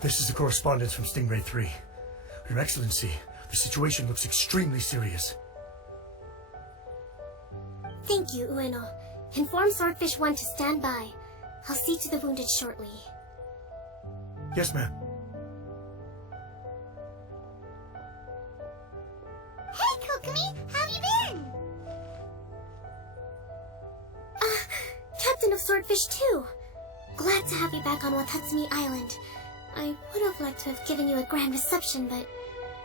This is the correspondence from Stingray 3. Your Excellency, the situation looks extremely serious. Thank you, Ueno. Inform Swordfish 1 to stand by. I'll see to the wounded shortly. Yes, ma'am. Hey, Kokomi! How have you been? Captain of Swordfish 2! Glad to have you back on Watatsumi Island. I would have liked to have given you a grand reception, but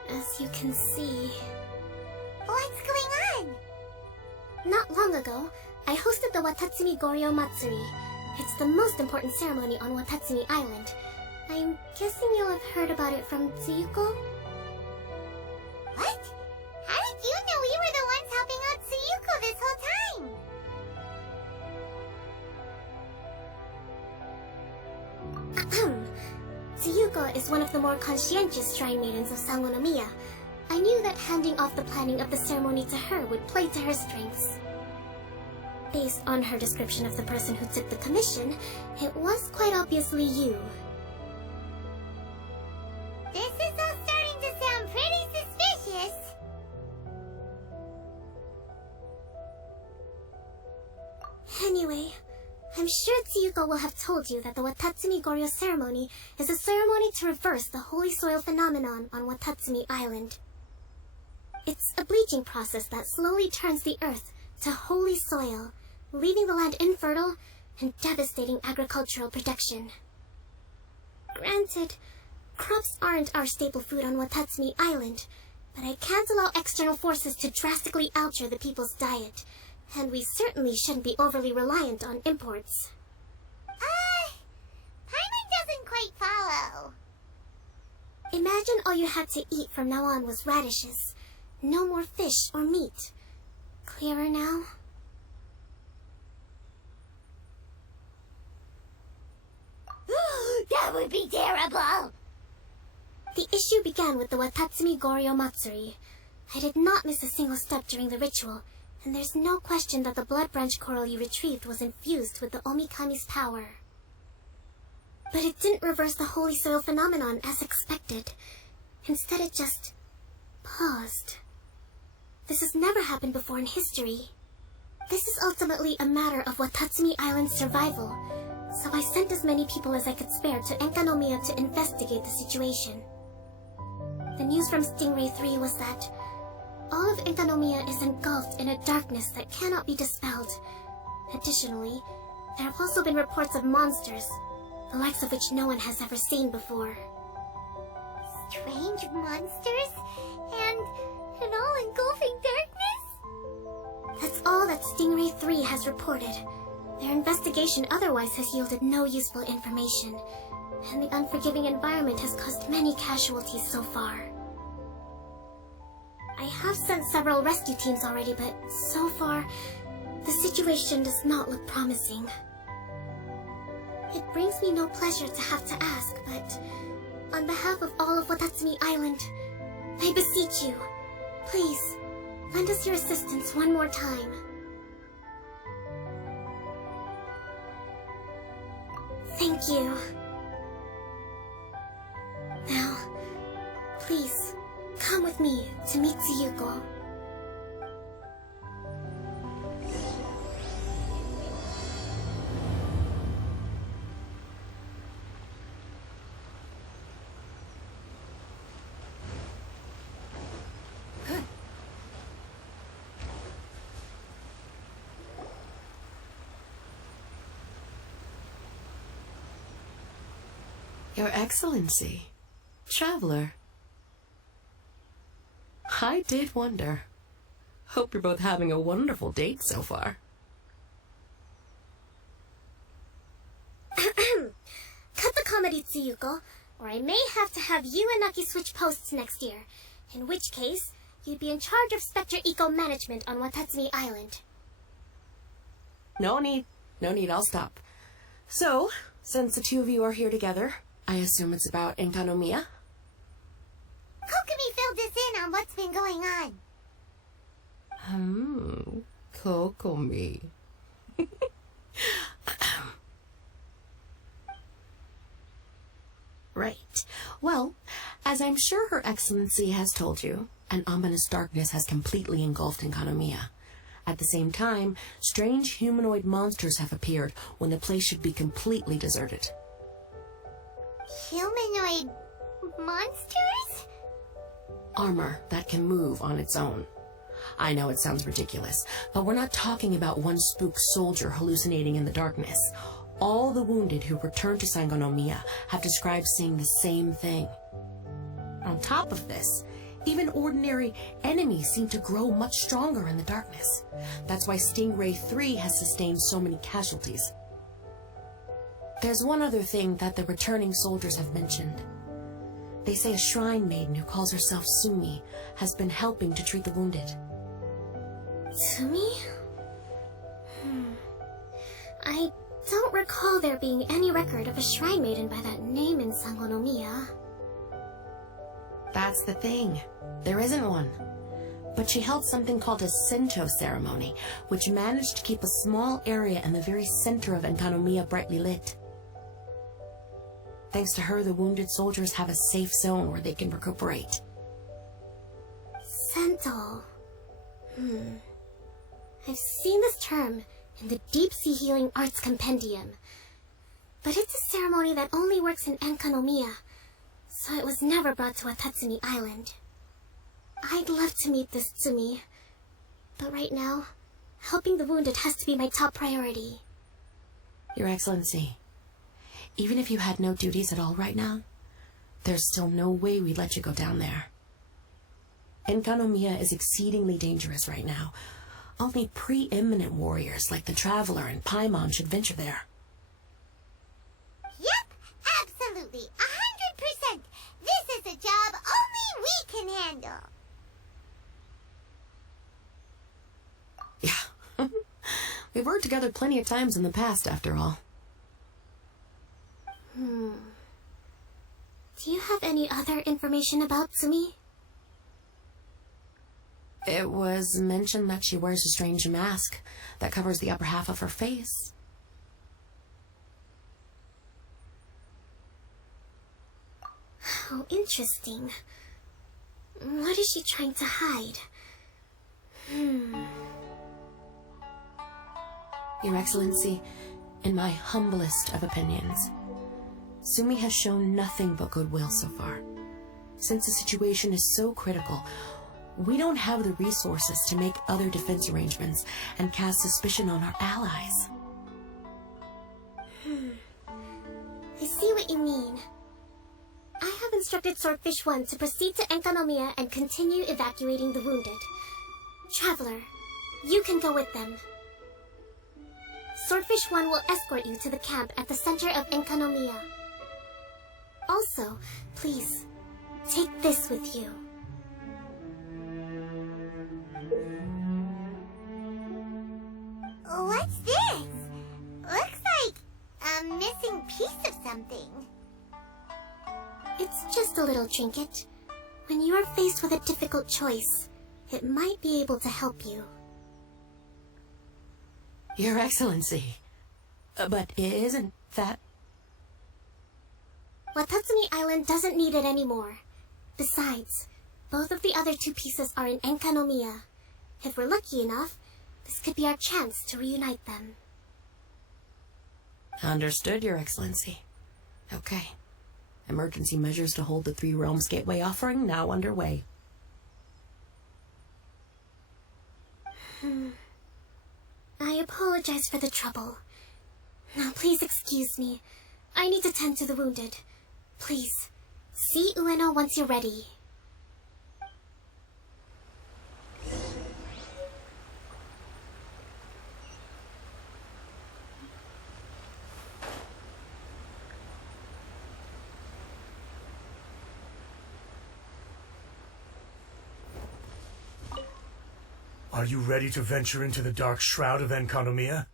as you can see... What's going on? Not long ago, I hosted the Watatsumi Goryo Matsuri. It's the most important ceremony on Watatsumi Island. I'm guessing you'll have heard about it from Tsuyuko? What? How did you know we were the ones helping out Tsuyuko this whole time? Tsuyuko is one of the more conscientious shrine maidens of Enkanomiya. I knew that handing off the planning of the ceremony to her would play to her strengths. Based on her description of the person who took the commission, it was quite obviously you. This is all starting to sound pretty suspicious. Anyway, I'm sure Tsuyuko will have told you that the Watatsumi Goryo ceremony is a ceremony to reverse the holy soil phenomenon on Watatsumi Island. It's a bleaching process that slowly turns the earth to holy soil, leaving the land infertile and devastating agricultural production. Granted, crops aren't our staple food on Watatsumi Island, but I can't allow external forces to drastically alter the people's diet, and we certainly shouldn't be overly reliant on imports. Paimon doesn't quite follow. Imagine all you had to eat from now on was radishes. No more fish or meat. Clearer now? That would be terrible! The issue began with the Watatsumi Goryo Matsuri. I did not miss a single step during the ritual, and there's no question that the blood branch coral you retrieved was infused with the Omikami's power. But it didn't reverse the holy soil phenomenon as expected. Instead it just... paused. This has never happened before in history. This is ultimately a matter of Watatsumi Island's survival, so I sent as many people as I could spare to Enkanomiya to investigate the situation. The news from Stingray 3 was that all of Enkanomiya is engulfed in a darkness that cannot be dispelled. Additionally, there have also been reports of monsters, the likes of which no one has ever seen before. Strange monsters and an all-engulfing darkness? That's all that Stingray 3 has reported. Their investigation otherwise has yielded no useful information, and the unforgiving environment has caused many casualties so far. I have sent several rescue teams already, but so far, the situation does not look promising. It brings me no pleasure to have to ask, but on behalf of all of Watatsumi Island, I beseech you, please, lend us your assistance one more time. Thank you. Now, please, come with me to meet Tsuyuko. Your Excellency, Traveler. I did wonder. Hope you're both having a wonderful date so far. Cut the comedy, Tsuyuko, or I may have to have you and Naki switch posts next year. In which case, you'd be in charge of Spectre eco-management on Watatsumi Island. No need, I'll stop. So, since the two of you are here together, I assume it's about Enkanomiya? Kokomi filled us in on what's been going on. Kokomi. Right. Well, as I'm sure Her Excellency has told you, an ominous darkness has completely engulfed Enkanomiya. At the same time, strange humanoid monsters have appeared when the place should be completely deserted. Humanoid monsters? Armor that can move on its own. I know it sounds ridiculous, but we're not talking about one spook soldier hallucinating in the darkness. All the wounded who returned to Enkanomiya have described seeing the same thing. On top of this, even ordinary enemies seem to grow much stronger in the darkness. That's why Stingray 3 has sustained so many casualties. There's one other thing that the returning soldiers have mentioned. They say a shrine maiden who calls herself Sumi has been helping to treat the wounded. Sumi? I don't recall there being any record of a shrine maiden by that name in Sangonomiya. That's the thing. There isn't one. But she held something called a Sento ceremony, which managed to keep a small area in the very center of Enkanomiya brightly lit. Thanks to her, the wounded soldiers have a safe zone where they can recuperate. Sento. I've seen this term in the Deep Sea Healing Arts Compendium. But it's a ceremony that only works in Enkanomiya, so it was never brought to Watatsumi Island. I'd love to meet this Tsumi, but right now, helping the wounded has to be my top priority. Your Excellency, even if you had no duties at all right now, there's still no way we'd let you go down there. Enkanomiya is exceedingly dangerous right now. Only preeminent warriors like the Traveler and Paimon should venture there. Yep, absolutely, 100%. This is a job only we can handle. Yeah. We've worked together plenty of times in the past, after all. Do you have any other information about Tsumi? It was mentioned that she wears a strange mask that covers the upper half of her face. How interesting. What is she trying to hide? Your Excellency, in my humblest of opinions, Sumi has shown nothing but goodwill so far. Since the situation is so critical, we don't have the resources to make other defense arrangements and cast suspicion on our allies. I see what you mean. I have instructed Swordfish 1 to proceed to Enkanomiya and continue evacuating the wounded. Traveler, you can go with them. Swordfish 1 will escort you to the camp at the center of Enkanomiya. Also, please, take this with you. What's this? Looks like a missing piece of something. It's just a little trinket. When you are faced with a difficult choice, it might be able to help you. Your Excellency, but isn't that... Watatsumi Island doesn't need it anymore. Besides, both of the other two pieces are in Enkanomiya. If we're lucky enough, this could be our chance to reunite them. Understood, Your Excellency. Okay. Emergency measures to hold the Three Realms Gateway offering now underway. I apologize for the trouble. Now please excuse me. I need to tend to the wounded. Please, see Ueno once you're ready. Are you ready to venture into the dark shroud of Enkanomiya?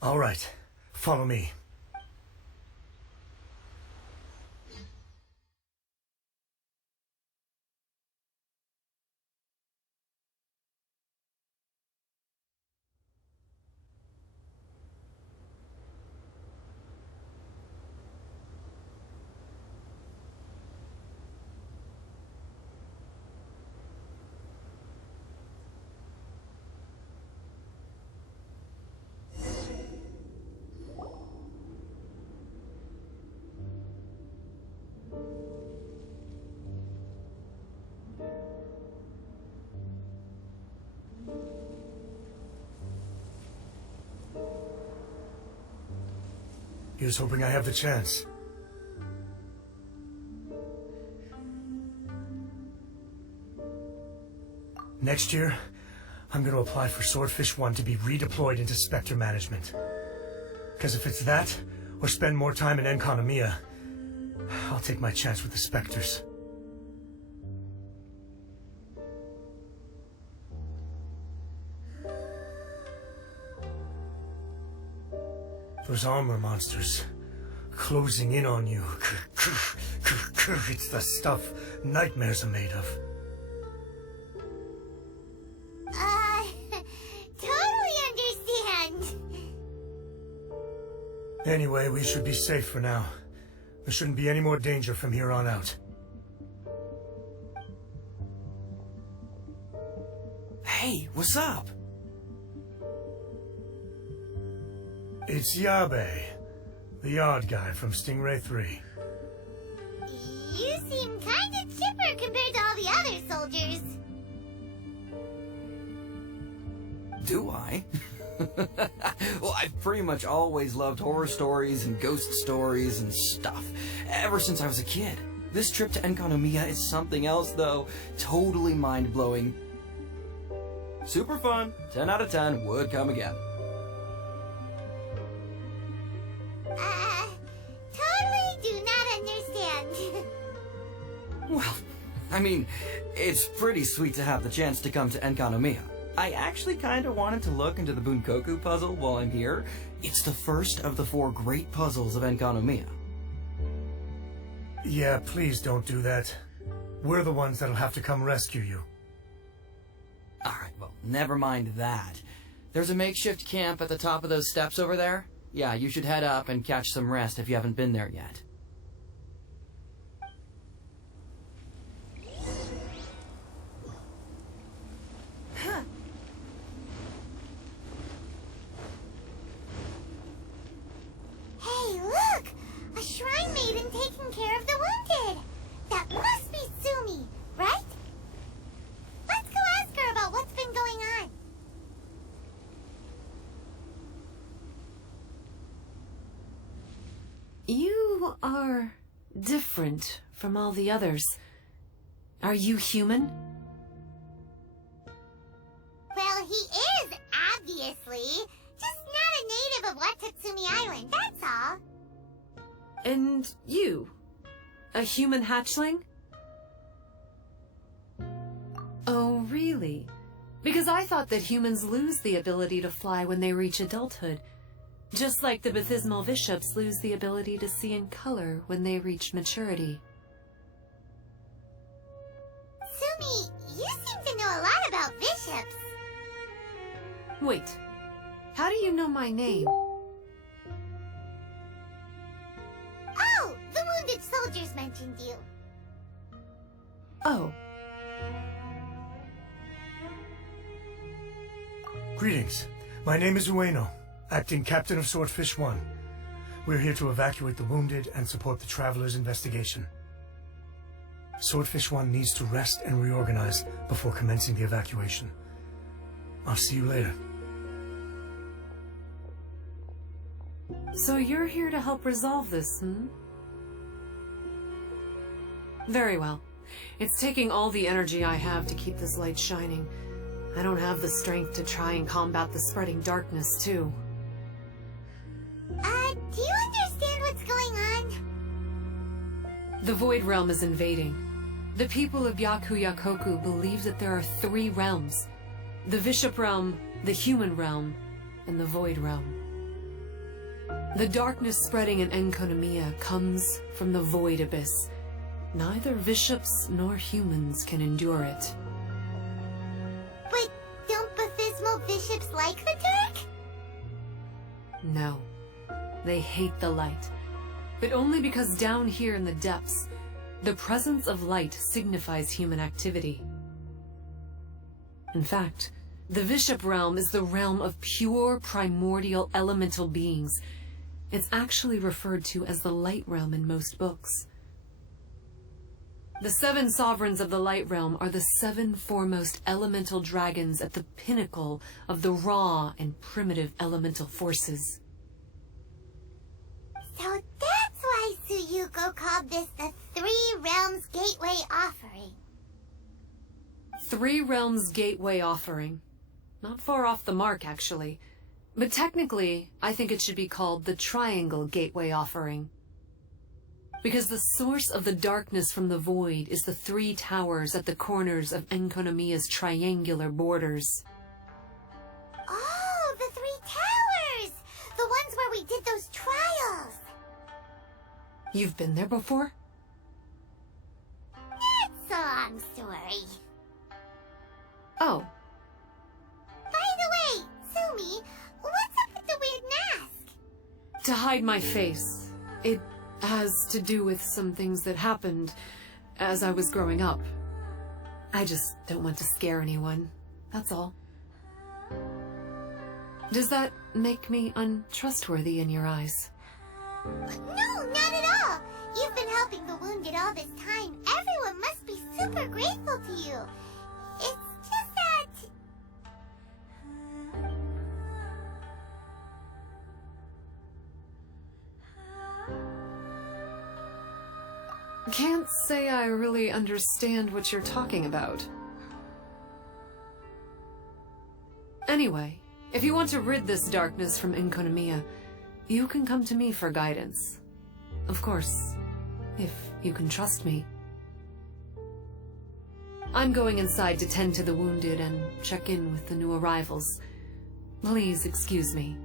All right, follow me. Here's hoping I have the chance. Next year, I'm going to apply for Swordfish 1 to be redeployed into Spectre management. Because if it's that, or spend more time in Enkanomiya, I'll take my chance with the Spectres. Those armor monsters, closing in on you. It's the stuff nightmares are made of. Totally understand. Anyway, we should be safe for now. There shouldn't be any more danger from here on out. Hey, what's up? It's Yabe, the yard guy from Stingray 3. You seem kinda chipper compared to all the other soldiers. Do I? Well, I've pretty much always loved horror stories and ghost stories and stuff, ever since I was a kid. This trip to Enkanomiya is something else, though. Totally mind-blowing. Super fun. 10 out of 10 would come again. Totally do not understand. Well, I mean, it's pretty sweet to have the chance to come to Enkanomiya. I actually kind of wanted to look into the Bunkoku puzzle while I'm here. It's the first of the 4 great puzzles of Enkanomiya. Yeah, please don't do that. We're the ones that'll have to come rescue you. Alright, well, never mind that. There's a makeshift camp at the top of those steps over there. Yeah, you should head up and catch some rest if you haven't been there yet. Hey, look! A shrine maiden taking care of the wounded! That must be Sumi, right? Let's go ask her about what's been going on. You are different from all the others. Are you human? Well, he is, obviously. Just not a native of Watatsumi Island, that's all. And you? A human hatchling? Oh, really? Because I thought that humans lose the ability to fly when they reach adulthood. Just like the Bathysmal Bishops lose the ability to see in color when they reach maturity. Sumi, you seem to know a lot about bishops. Wait, how do you know my name? Oh, the wounded soldiers mentioned you. Oh, Greetings. My name is Ueno, acting captain of Swordfish 1. We're here to evacuate the wounded and support the traveler's investigation. Swordfish 1 needs to rest and reorganize before commencing the evacuation. I'll see you later. So you're here to help resolve this, hmm? Very well. It's taking all the energy I have to keep this light shining. I don't have the strength to try and combat the spreading darkness, too. Do you understand what's going on? The Void Realm is invading. The people of Yakuyakoku believe that there are 3 realms. The Bishop Realm, the Human Realm, and the Void Realm. The darkness spreading in Enkanomiya comes from the Void Abyss. Neither bishops nor humans can endure it. But don't Bathismal bishops like the dark? No. They hate the light. But only because down here in the depths, the presence of light signifies human activity. In fact, the Bishop Realm is the realm of pure, primordial, elemental beings. It's actually referred to as the Light Realm in most books. The 7 sovereigns of the Light Realm are the 7 foremost elemental dragons at the pinnacle of the raw and primitive elemental forces. So that's why Tsuyuko called this the 3 Realms Gateway Offering. 3 Realms Gateway Offering. Not far off the mark, actually. But technically, I think it should be called the Triangle Gateway Offering. Because the source of the darkness from the void is the 3 towers at the corners of Enkanomiya's triangular borders. Oh, the 3 towers! The ones where we did those trials! You've been there before? That's a long story. Oh. By the way, Sumi, what's up with the weird mask? To hide my face. It has to do with some things that happened as I was growing up. I just don't want to scare anyone. That's all. Does that make me untrustworthy in your eyes? No, not at all! You've been helping the wounded all this time. Everyone must be super grateful to you. It's just that... Can't say I really understand what you're talking about. Anyway, if you want to rid this darkness from Enkanomiya, you can come to me for guidance. Of course, if you can trust me. I'm going inside to tend to the wounded and check in with the new arrivals. Please excuse me.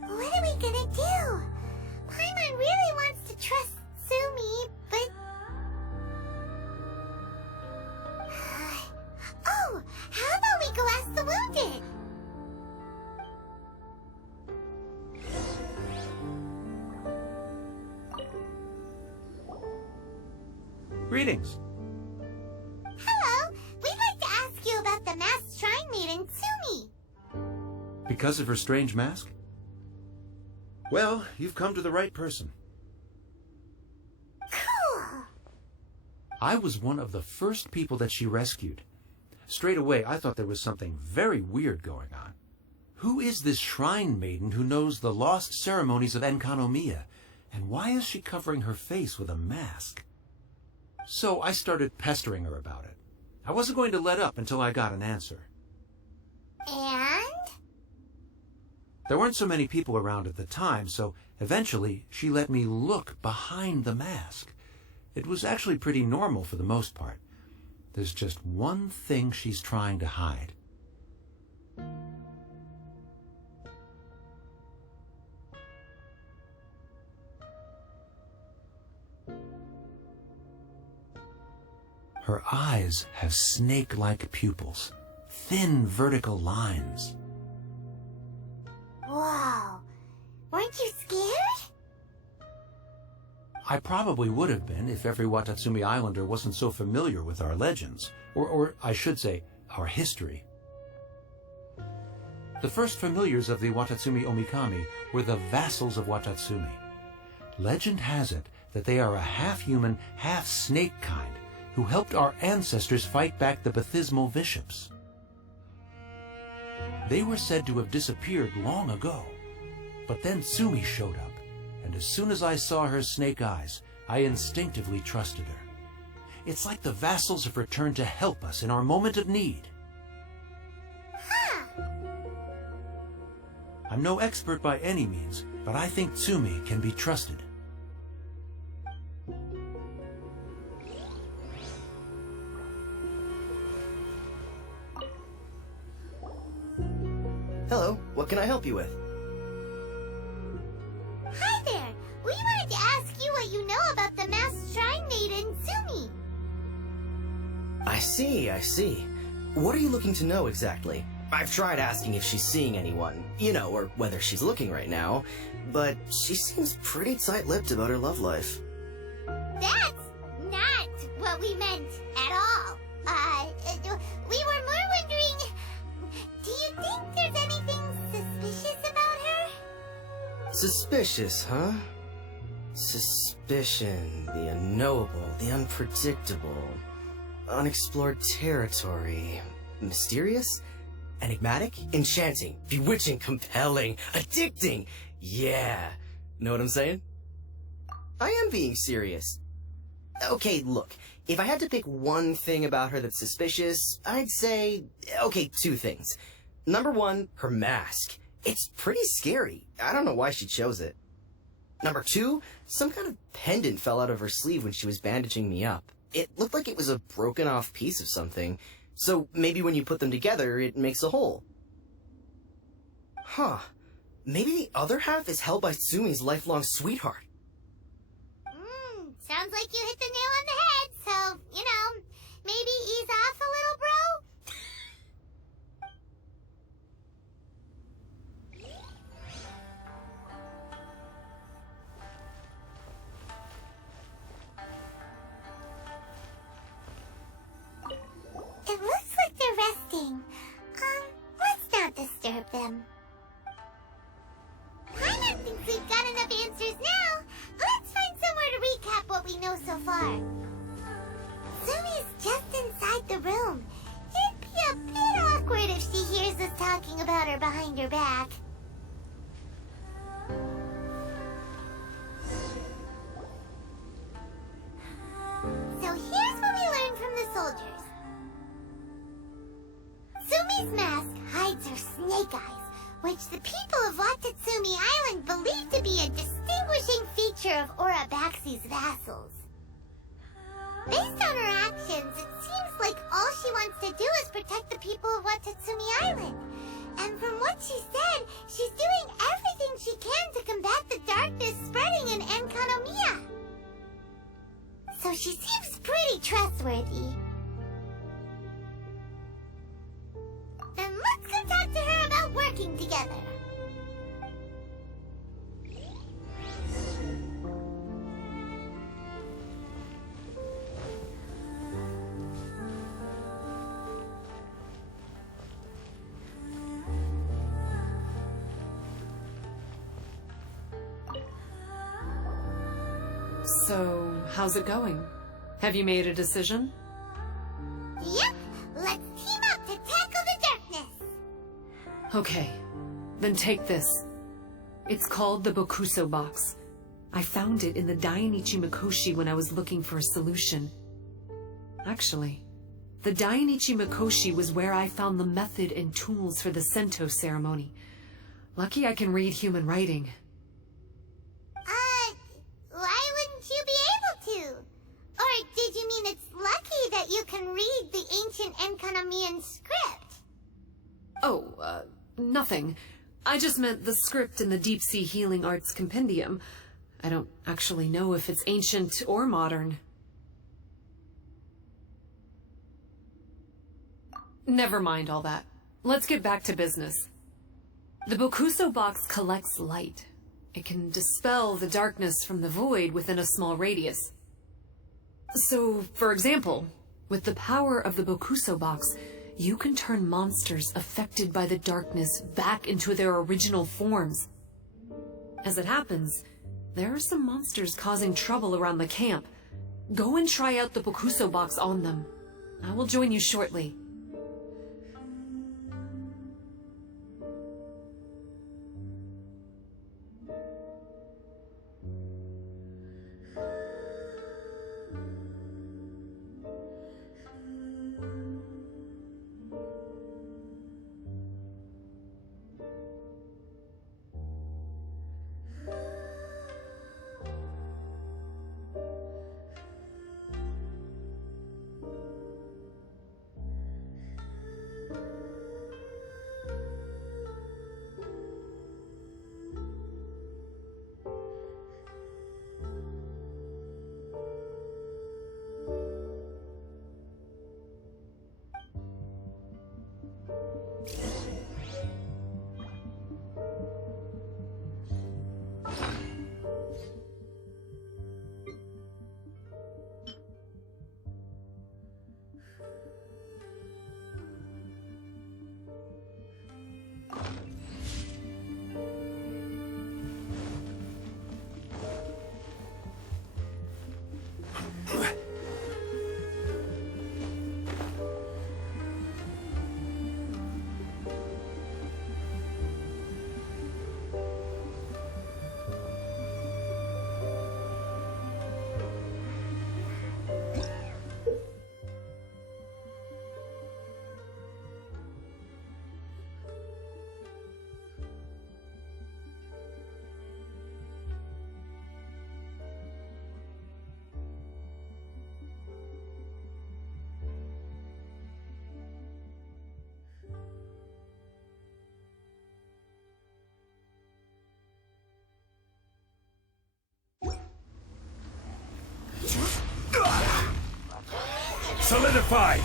What are we gonna do? Paimon really wants to trust Sumi, but... Oh, how about we go ask the wounded? Greetings. Hello, we'd like to ask you about the masked shrine maiden, Sumi. Because of her strange mask? Well, you've come to the right person. Cool. I was one of the first people that she rescued. Straight away, I thought there was something very weird going on. Who is this shrine maiden who knows the lost ceremonies of Enkanomiya? And why is she covering her face with a mask? So I started pestering her about it. I wasn't going to let up until I got an answer. And? There weren't so many people around at the time, so eventually she let me look behind the mask. It was actually pretty normal for the most part. There's just one thing she's trying to hide. Her eyes have snake-like pupils, thin vertical lines. Whoa. Weren't you scared? I probably would have been if every Watatsumi Islander wasn't so familiar with our legends, or I should say, our history. The first familiars of the Watatsumi Omikami were the vassals of Watatsumi. Legend has it that they are a half-human, half-snake kind, who helped our ancestors fight back the Bathismal Bishops. They were said to have disappeared long ago, but then Sumi showed up, and as soon as I saw her snake eyes, I instinctively trusted her. It's like the vassals have returned to help us in our moment of need. Huh. I'm no expert by any means, but I think Tsumi can be trusted. Hello, what can I help you with? Hi there. We wanted to ask you what you know about the masked shrine maiden, Sumi. I see. What are you looking to know exactly? I've tried asking if she's seeing anyone, or whether she's looking right now, but she seems pretty tight-lipped about her love life. That's not what we meant at all. We were more wondering, do you think there's anything suspicious about her? Suspicious, huh? Suspicion, the unknowable, the unpredictable, unexplored territory, mysterious, enigmatic, enchanting, bewitching, compelling, addicting. Yeah, know what I'm saying? I am being serious. Okay, look, if I had to pick one thing about her that's suspicious, I'd say, two things. Number one, her mask. It's pretty scary. I don't know why she chose it. Number two, some kind of pendant fell out of her sleeve when she was bandaging me up. It looked like it was a broken off piece of something, so maybe when you put them together, it makes a whole. Huh. Maybe the other half is held by Sumi's lifelong sweetheart. Sounds like you hit the nail on the head, so, maybe ease off a little, bro? It looks like they're resting. Let's not disturb them. Paimon thinks we've got enough answers now. Let's find somewhere to recap what we know so far. Sumi's just inside the room. It'd be a bit awkward if she hears us talking about her behind her back. So here's what we learned from the soldiers. Sumi's mask hides her snake eyes, which the people of Watatsumi Island believe to be a distinguishing feature of Urabaxi's vassals. Based on her actions, it seems like all she wants to do is protect the people of Watatsumi Island. And from what she said, she's doing everything she can to combat the darkness spreading in Enkanomiya. So she seems pretty trustworthy. Then let's go talk to her about working together. So, how's it going? Have you made a decision? Yep, let's team up to tackle the darkness. Okay, then take this. It's called the Bokuso box. I found it in the Dainichi Mikoshi when I was looking for a solution. Actually, the Dainichi Mikoshi was where I found the method and tools for the Sento ceremony. Lucky I can read human writing. Why wouldn't you be able to? Or did you mean it's lucky that you can read the ancient Enkanomiyan script? Oh, nothing. I just meant the script in the Deep Sea Healing Arts Compendium. I don't actually know if it's ancient or modern. Never mind all that. Let's get back to business. The Bokuso box collects light. It can dispel the darkness from the void within a small radius. So, for example, with the power of the Bokuso box, you can turn monsters affected by the darkness back into their original forms. As it happens, there are some monsters causing trouble around the camp. Go and try out the Bokuso box on them. I will join you shortly. Solidify!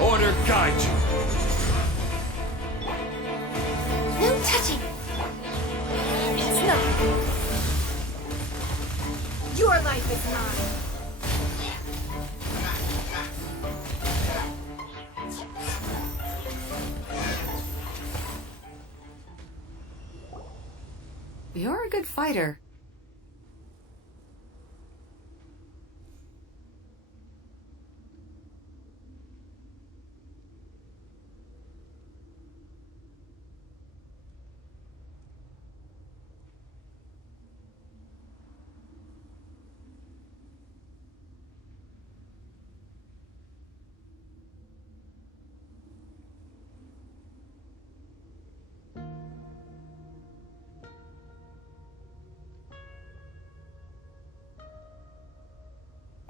Order guide you! No touching! It's not! Your life is mine! You're a good fighter.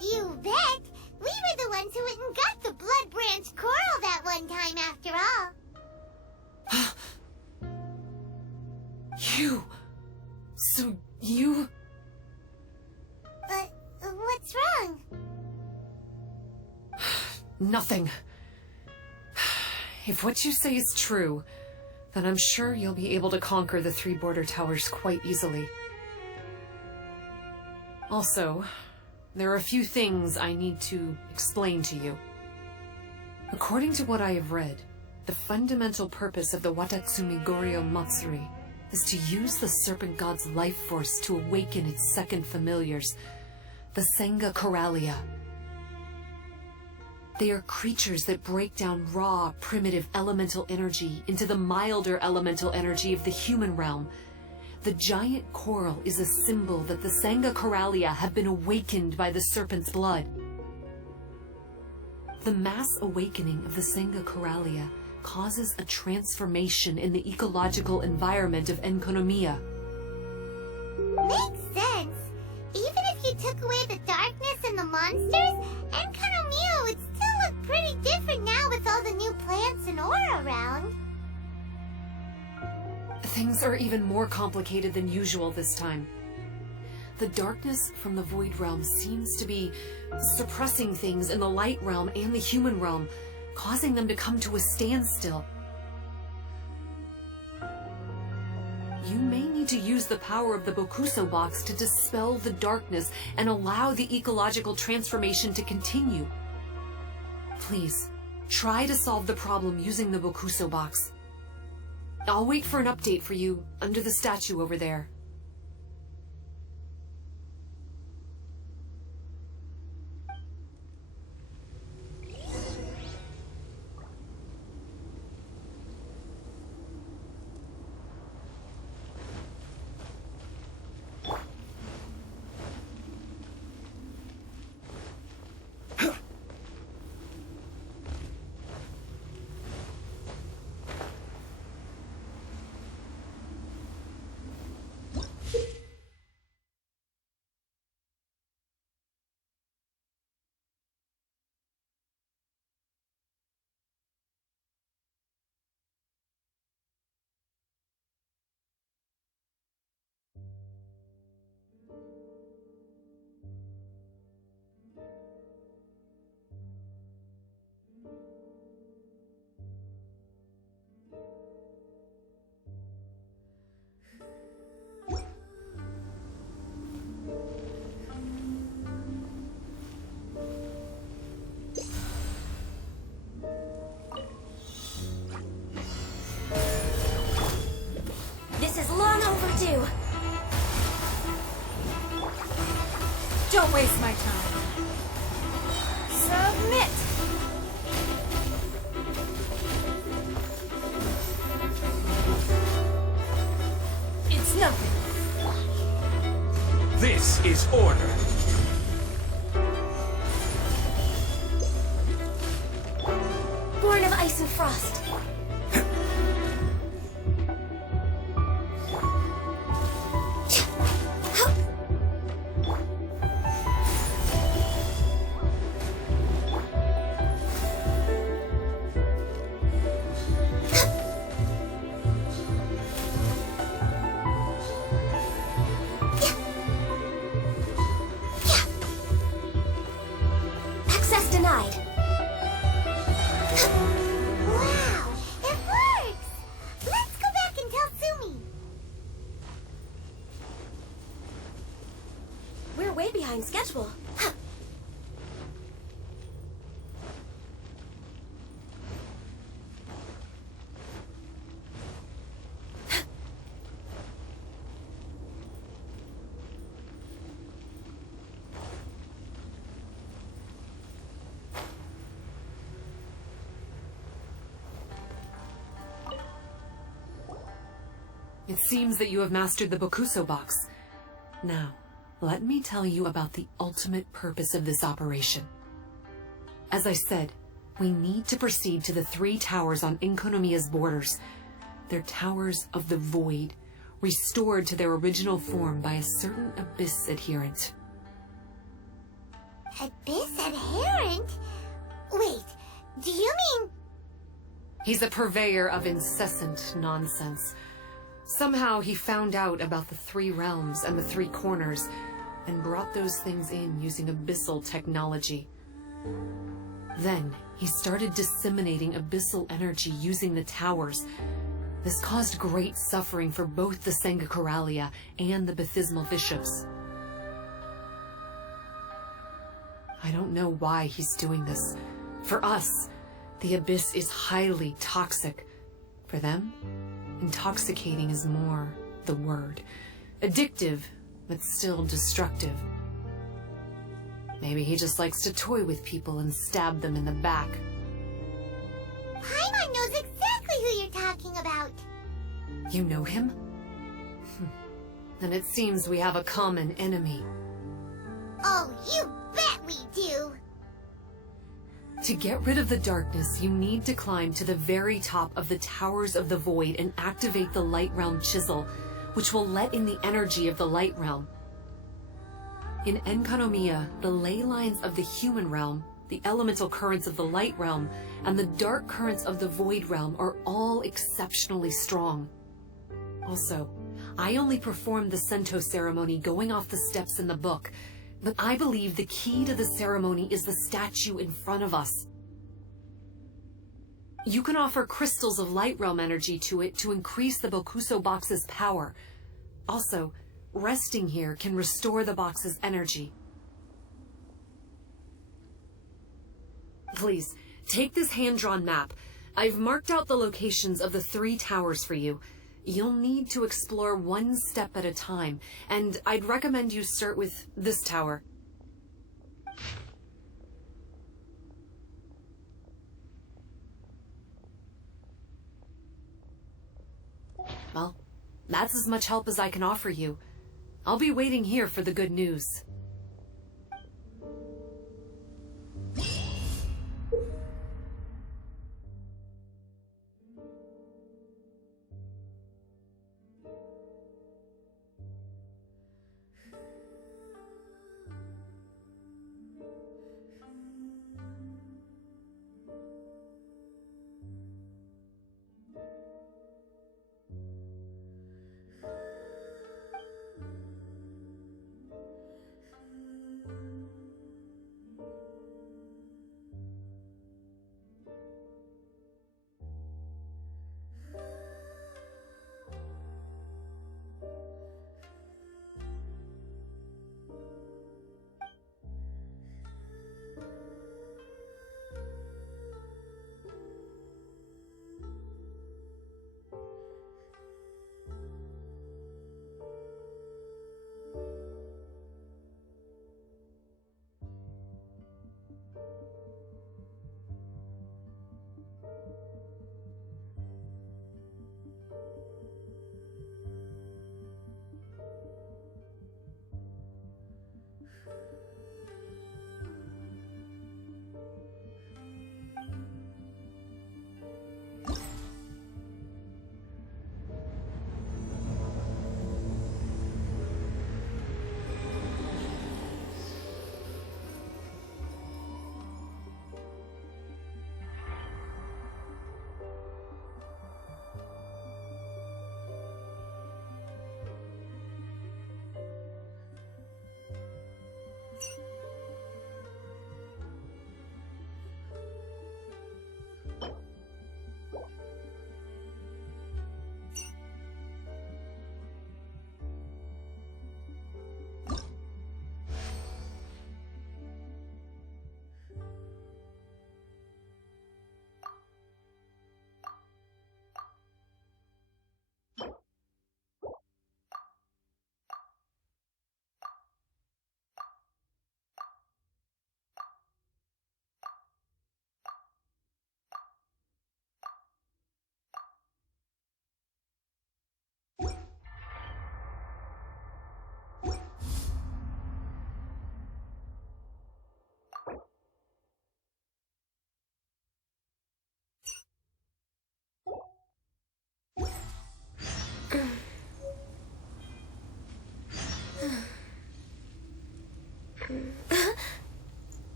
You bet! We were the ones who went and got the Blood Branch Coral that one time after all. You... So you... What's wrong? Nothing. If what you say is true, then I'm sure you'll be able to conquer the 3 border towers quite easily. Also, there are a few things I need to explain to you. According to what I have read, the fundamental purpose of the Watatsumi Goryo Matsuri is to use the Serpent God's life force to awaken its second familiars, the Senga Coralia. They are creatures that break down raw, primitive elemental energy into the milder elemental energy of the human realm. The giant coral is a symbol that the Senga Coralia have been awakened by the serpent's blood. The mass awakening of the Senga Coralia causes a transformation in the ecological environment of Enkanomiya. Makes sense. Even if you took away the darkness and the monsters, Enkanomiya would still look pretty different now with all the new plants and ore around. Things are even more complicated than usual this time. The darkness from the Void Realm seems to be suppressing things in the Light Realm and the Human Realm, causing them to come to a standstill. You may need to use the power of the Bokuso box to dispel the darkness and allow the ecological transformation to continue. Please, try to solve the problem using the Bokuso box. I'll wait for an update for you under the statue over there. Don't waste my time. Submit! It's nothing. This is order. Born of ice and frost. Access denied. Wow, it works! Let's go back and tell Sumi. We're way behind schedule. It seems that you have mastered the Bokuso box. Now, let me tell you about the ultimate purpose of this operation. As I said, we need to proceed to the 3 towers on Enkanomiya's borders. They're towers of the void, restored to their original form by a certain Abyss adherent. Abyss adherent? Wait, do you mean... He's a purveyor of incessant nonsense. Somehow he found out about the 3 realms and the 3 corners, and brought those things in using abyssal technology. Then he started disseminating abyssal energy using the towers. This caused great suffering for both the Sangakaralia and the Baptismal Bishops. I don't know why he's doing this. For us, the Abyss is highly toxic. For them, intoxicating is more the word. Addictive, but still destructive. Maybe he just likes to toy with people and stab them in the back. Paimon knows exactly who you're talking about. You know him? Then it seems we have a common enemy. Oh, you bet we do! To get rid of the darkness, you need to climb to the very top of the Towers of the Void and activate the Light Realm Chisel, which will let in the energy of the Light Realm. In Enkanomiya, the ley lines of the human realm, the elemental currents of the Light Realm, and the dark currents of the Void Realm are all exceptionally strong. Also, I only performed the Sento ceremony going off the steps in the book, but I believe the key to the ceremony is the statue in front of us. You can offer crystals of Light Realm energy to it to increase the Bokuso box's power. Also, resting here can restore the box's energy. Please, take this hand-drawn map. I've marked out the locations of the 3 towers for you. You'll need to explore one step at a time, and I'd recommend you start with this tower. Well, that's as much help as I can offer you. I'll be waiting here for the good news.